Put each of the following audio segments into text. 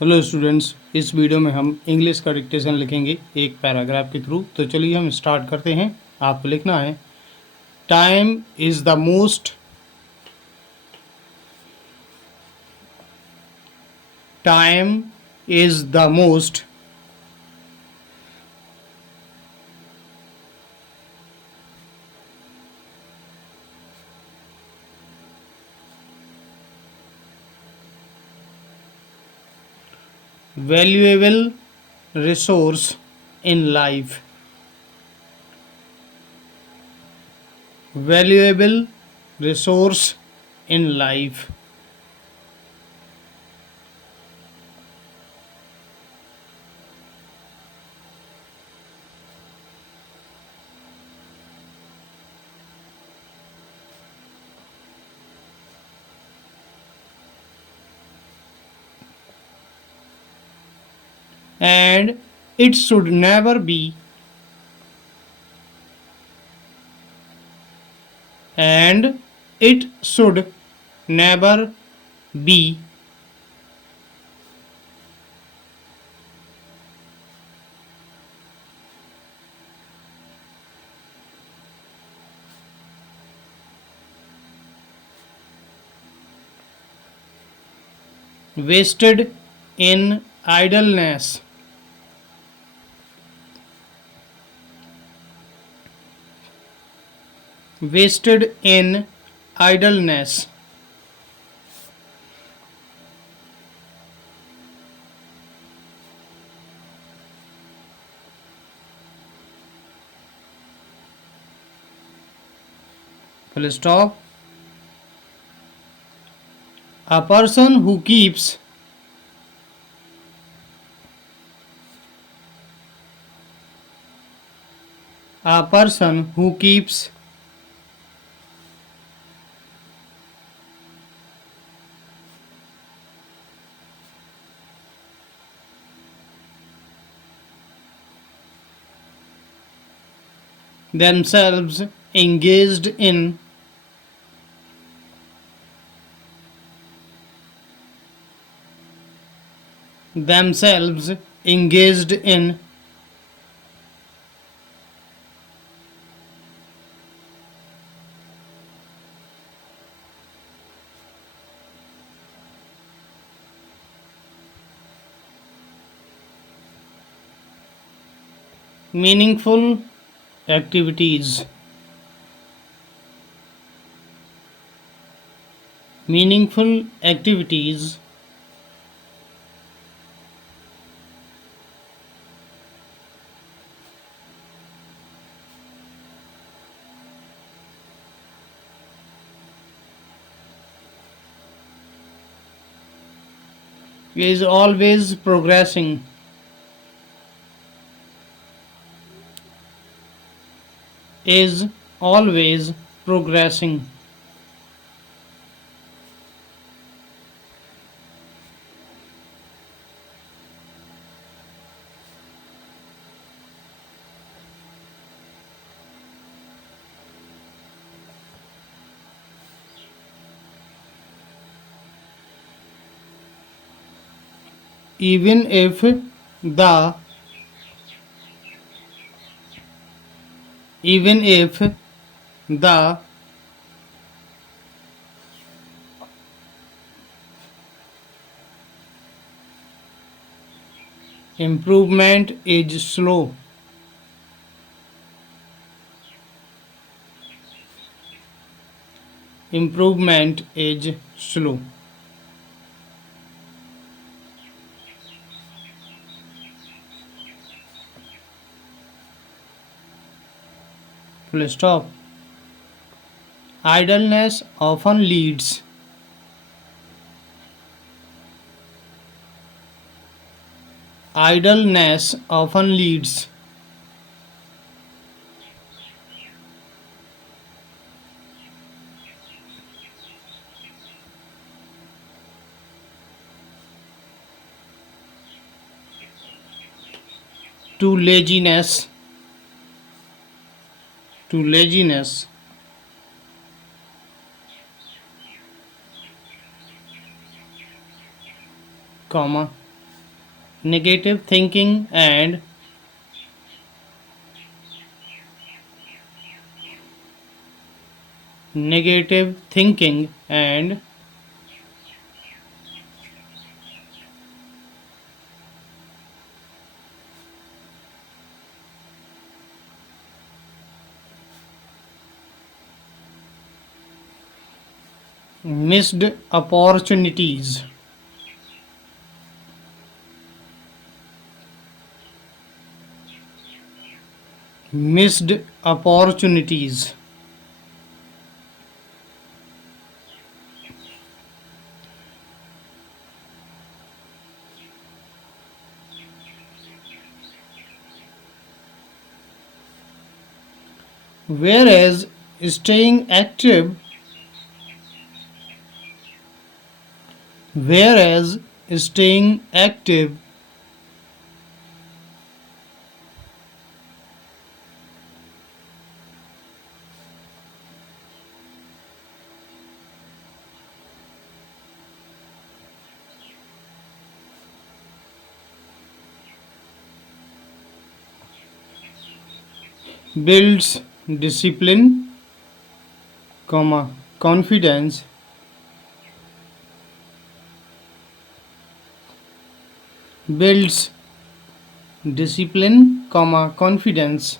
Hello students, इस video में हम इंग्लिश का डिक्टेशन लिखेंगे एक पैराग्राफ के थ्रू। तो चलिए हम स्टार्ट करते हैं। आपको लिखना है time is the most time is the most valuable resource in life. Valuable resource in life. And it should never be and it should never be wasted in idleness. Wasted in idleness. Full stop. A person who keeps a person who keeps themselves engaged in themselves engaged in meaningful activities. Meaningful activities is always progressing. Is always progressing. Even if the even if the improvement is slow. Improvement is slow. Full stop. Idleness often leads idleness often leads to laziness. To laziness. Comma negative thinking and negative thinking and missed opportunities. Missed opportunities. Whereas staying active, whereas staying active builds discipline, confidence, builds discipline, confidence,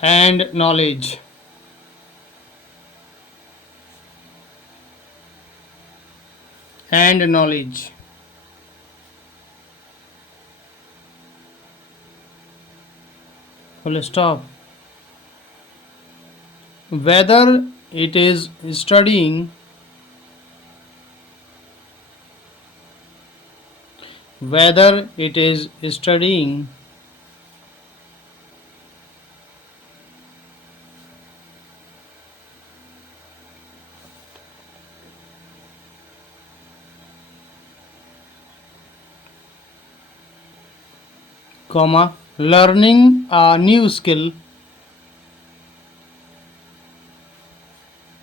and knowledge. And knowledge. Full stop. Whether it is studying, whether it is studying, learning a new skill,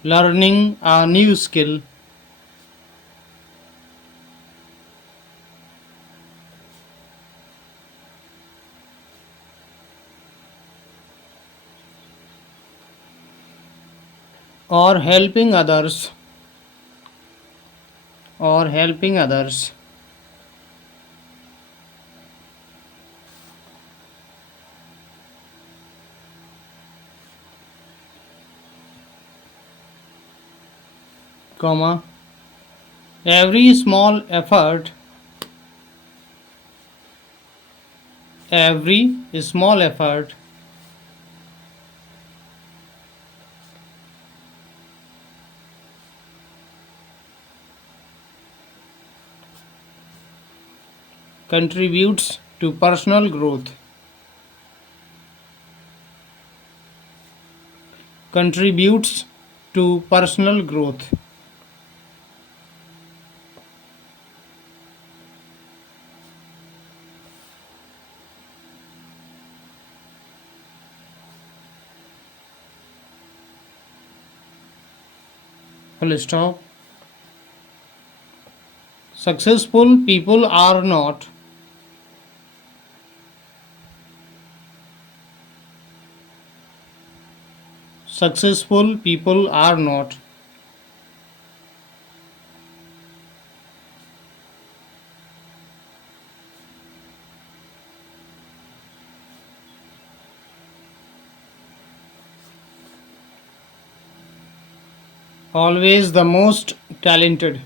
learning a new skill, or helping others, or helping others, comma, every small effort, every small effort contributes to personal growth, contributes to personal growth. Full stop. Successful people are not, successful people are not always the most talented,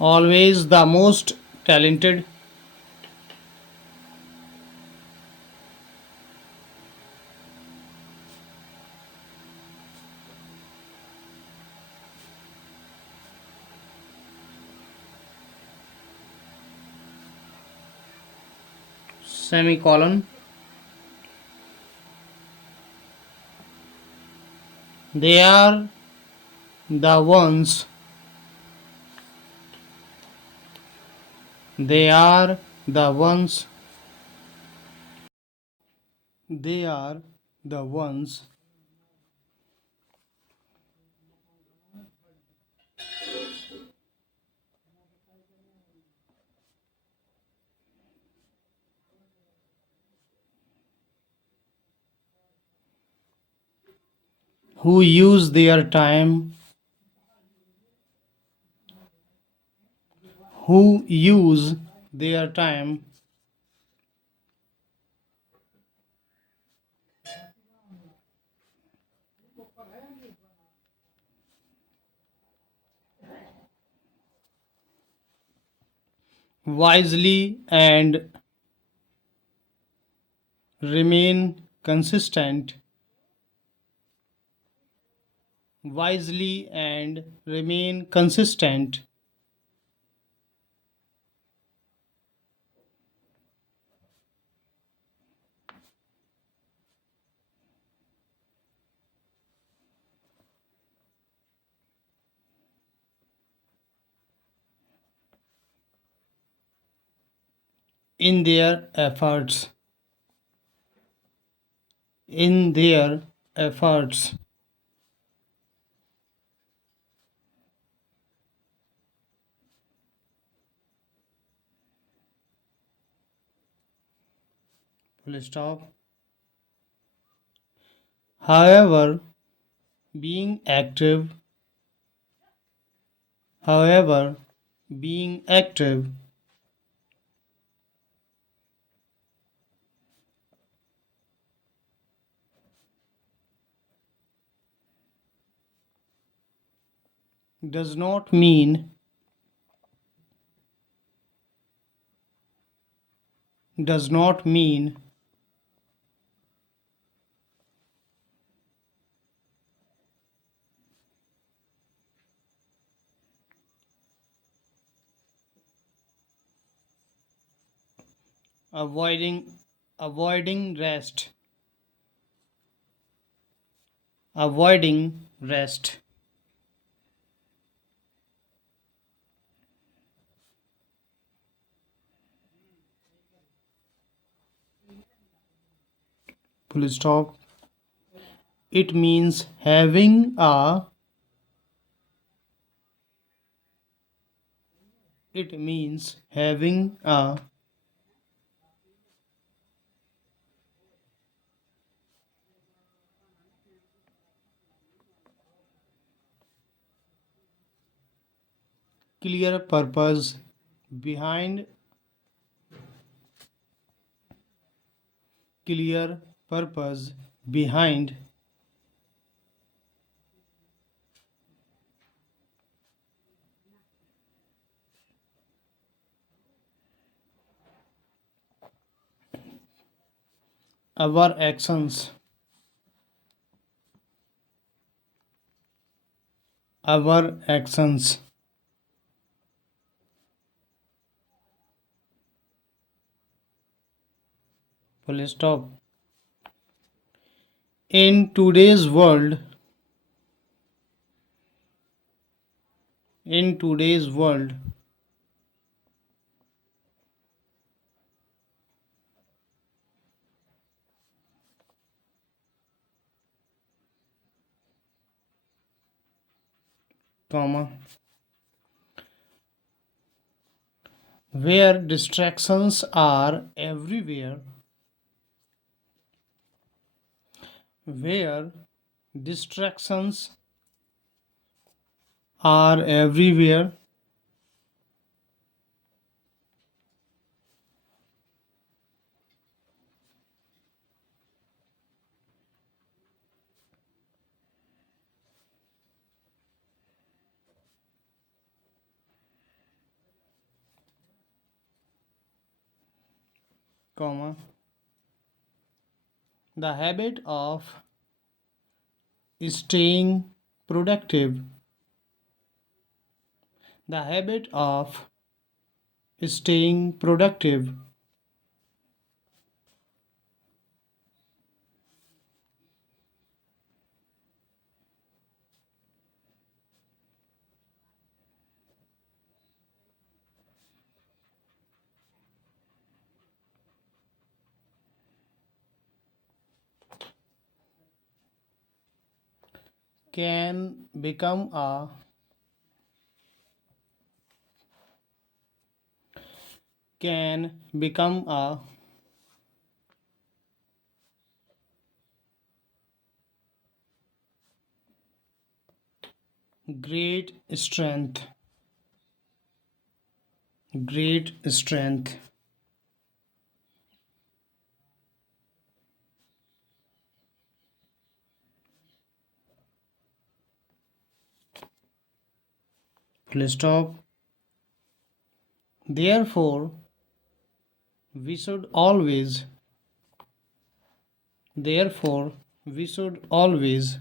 always the most talented, semicolon. They are the ones. They are the ones. They are the ones who use their time, who use their time wisely and remain consistent. Wisely and remain consistent. In their efforts. In their efforts. Full stop. However, being active, however, being active does not mean does not mean avoiding avoiding rest, avoiding rest. Full stop. It means having a clear purpose behind clear purpose behind our actions, our actions. Full stop. In today's world, in today's world, comma, where distractions are everywhere, where distractions are everywhere, comma, the habit of staying productive, the habit of staying productive, can become a can become a great strength. Great strength. Full stop. Therefore, we should always therefore we should always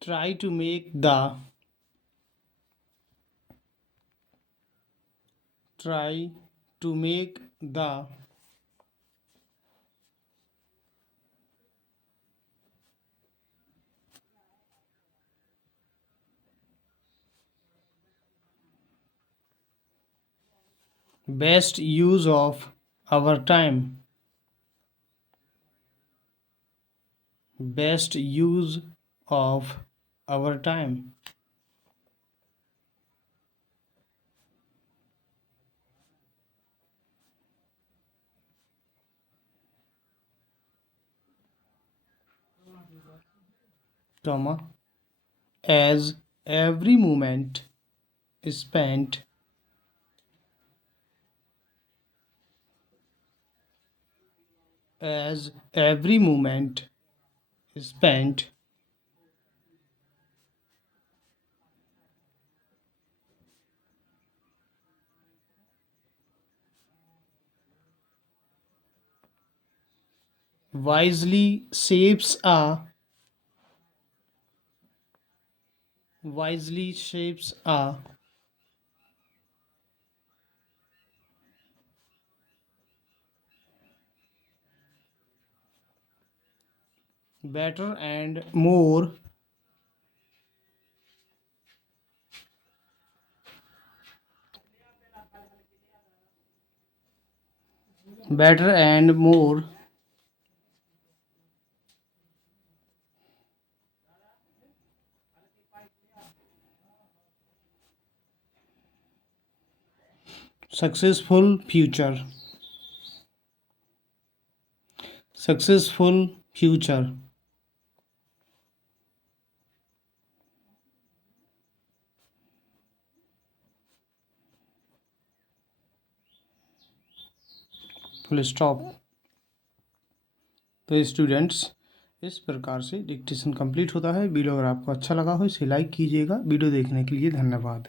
try to make the try to make the best use of our time. Best use of our time. Comma, as every moment spent as every moment spent wisely shapes a better and more better and more successful future. Successful future. Full stop. तो students, इस प्रकार से dictation complete होता है। Video अगर आपको अच्छा लगा हो इसे लाइक कीजिएगा। वीडियो देखने के लिए धन्यवाद।